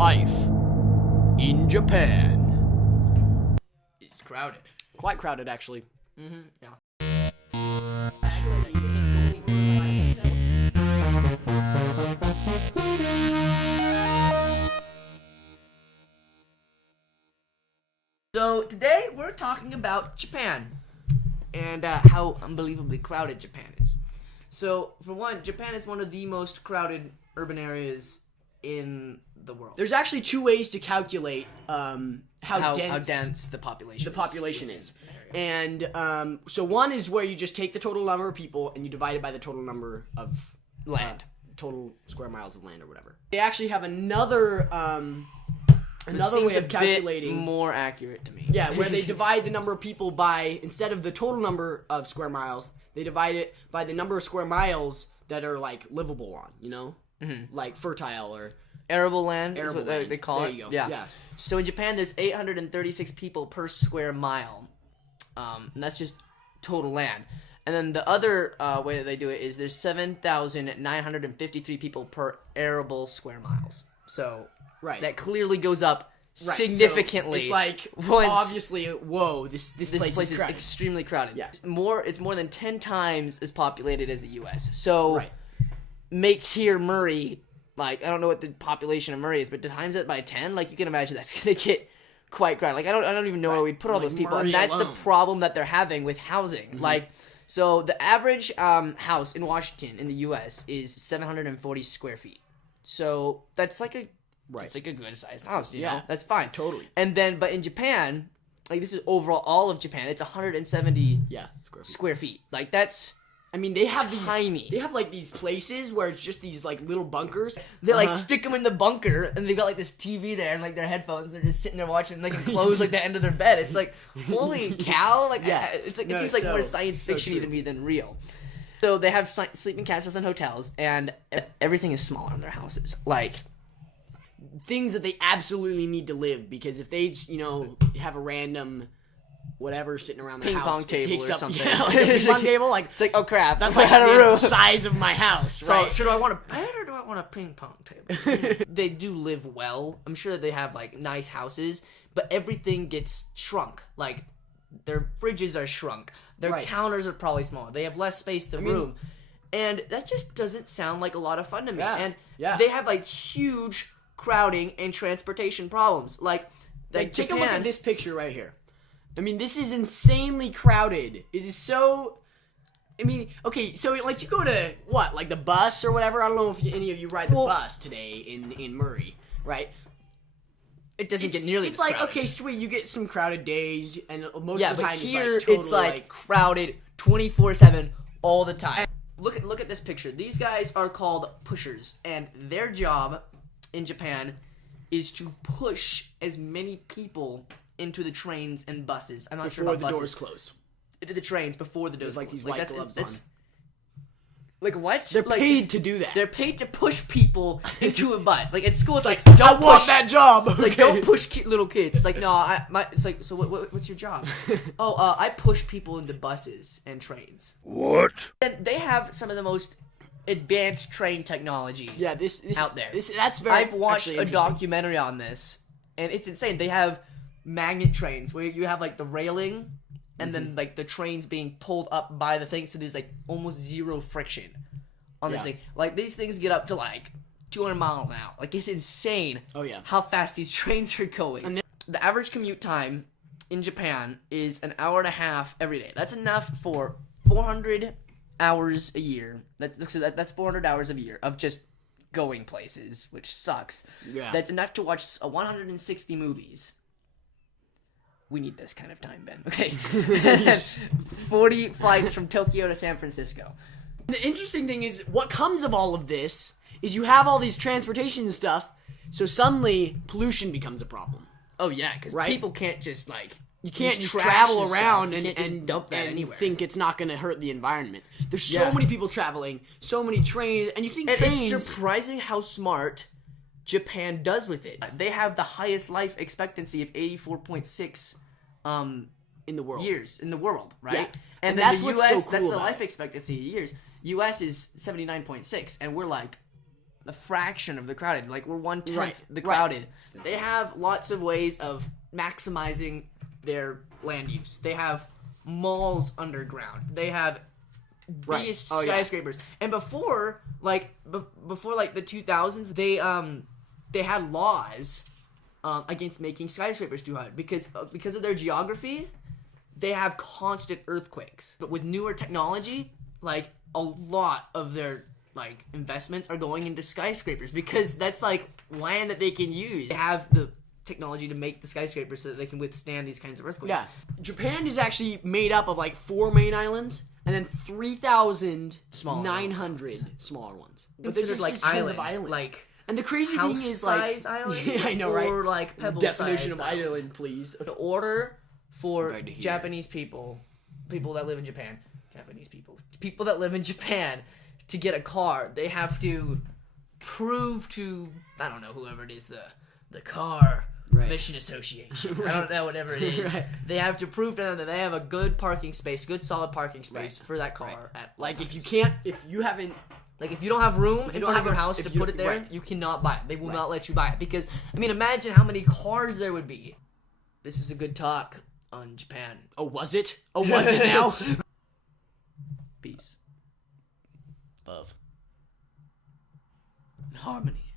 Life in Japan. It's crowded. Quite crowded, actually. Yeah. So today we're talking about Japan and how unbelievably crowded Japan is. So for one, Japan is one of the most crowded urban areas in the world. There's actually two ways to calculate how dense the population is. And so one is where you just take the total number of people and you divide it by the total number of land, total square miles of land or whatever. They actually have another way of calculating, more accurate to me. Yeah, where they divide the number of people by, instead of the total number of square miles, they divide it by the number of square miles that are like livable on, you know, like fertile or arable land is arable what land. they call there it. You go. Yeah. So in Japan, there's 836 people per square mile, and that's just total land. And then the other way that they do it is there's 7,953 people per arable square miles. So that clearly goes up significantly. So it's like obviously, whoa, this place is extremely crowded. Yeah, it's more than 10 times as populated as the U.S. So make here Murray. Like, I don't know what the population of Murray is, but times it by 10, like, you can imagine that's gonna get quite crowded. Like, I don't even know where we'd put all those people, and that's the problem that they're having with housing. Like, so the average house in Washington in the U.S. is 740 square feet. So that's like a it's like a good sized house, you know? That's fine. Totally. And then, but in Japan, like, this is overall all of Japan, it's 170 square feet. Like, that's, I mean, they have these tiny. They have like these places where it's just these like little bunkers. They like stick them in the bunker, and they've got like this TV there and like their headphones. And they're just sitting there watching, and they can close like the end of their bed. It's like, holy cow! Like, it's like it seems like more science fiction-y to me than real. So they have sleeping castles and hotels, and everything is smaller in their houses. Like, things that they absolutely need to live, because if they, have a random whatever sitting around their ping house, pong table or something. Yeah, like a ping pong table, like, it's like, oh crap, that's like the size of my house. Right? So do I want a bed or do I want a ping pong table? They do live well. I'm sure that they have like nice houses, but everything gets shrunk. Like, their fridges are shrunk. Their counters are probably smaller. They have less space to room. And that just doesn't sound like a lot of fun to me. And they have like huge crowding and transportation problems. Like take a look at this picture right here. I mean, this is insanely crowded. It is so... I mean, okay, so, like, you go to, what, like the bus or whatever? I don't know if any of you ride the bus today in Murray, right? It doesn't get nearly It's like, crowded. Okay, sweet, you get some crowded days, and most of the time here it's like crowded 24/7 all the time. Look at this picture. These guys are called pushers, and their job in Japan is to push as many people into the trains and buses. I'm not sure about buses. Before the doors close. Into the trains before the doors close. Like these white gloves on. Like, what? They're paid to do that. They're paid to push people into a bus. Like, at school, it's like, I want that job. It's like, don't push little kids. It's like, no, it's like, so what's your job? I push people into buses and trains. What? And they have some of the most advanced train technology this out there. That's very I've watched a documentary on this, and it's insane. They have magnet trains where you have like the railing and then like the trains being pulled up by the thing, so there's like almost zero friction on this thing. Like, these things get up to like 200 miles an hour. Like, it's insane how fast these trains are going. And the average commute time in Japan is an hour and a half every day. That's enough for 400 hours a year. That's 400 hours a year of just going places, which sucks. That's enough to watch 160 movies. We need this kind of time, Ben. Okay. 40 flights from Tokyo to San Francisco. The interesting thing is, what comes of all of this is you have all these transportation stuff, so suddenly pollution becomes a problem. Oh, yeah, because people can't just, like... You can't just travel around and dump that anywhere. Think it's not going to hurt the environment. There's so many people traveling, so many trains, and you think trains... It's surprising how smart Japan does with it. They have the highest life expectancy of 84.6 in the world. Years in the world, right? Yeah. And then that's the what's US, so cool that's the about life expectancy of years. US is 79.6, and we're like a fraction of the crowded. Like we're 1/10 Right, the right. crowded. They have lots of ways of maximizing their land use. They have malls underground. They have Right. biggest Oh, yeah. skyscrapers. And before before the 2000s, they had laws against making skyscrapers too high because of their geography. They have constant earthquakes. But with newer technology, like a lot of their investments are going into skyscrapers because that's land that they can use. They have the technology to make the skyscrapers so that they can withstand these kinds of earthquakes. Yeah. Japan is actually made up of 4 main islands and then 3,900 smaller ones. But there's Considered just tons of island. And the crazy thing is House-size island? Yeah, I know, right? Or pebble Definition of island, island, please. in order for Right to hear. Japanese people that live in Japan, people that live in Japan, to get a car, they have to prove to, I don't know, whoever it is, the car mission association. I don't know, whatever it is. Right. They have to prove to them that they have a good parking space, good solid parking space for that car. At If you haven't if you don't have room in don't front have of your a- house if to you- put it there, right. you cannot buy it. They will not let you buy it because, imagine how many cars there would be. This was a good talk on Japan. Oh, was it? Oh, was it now? Peace. Love. And harmony.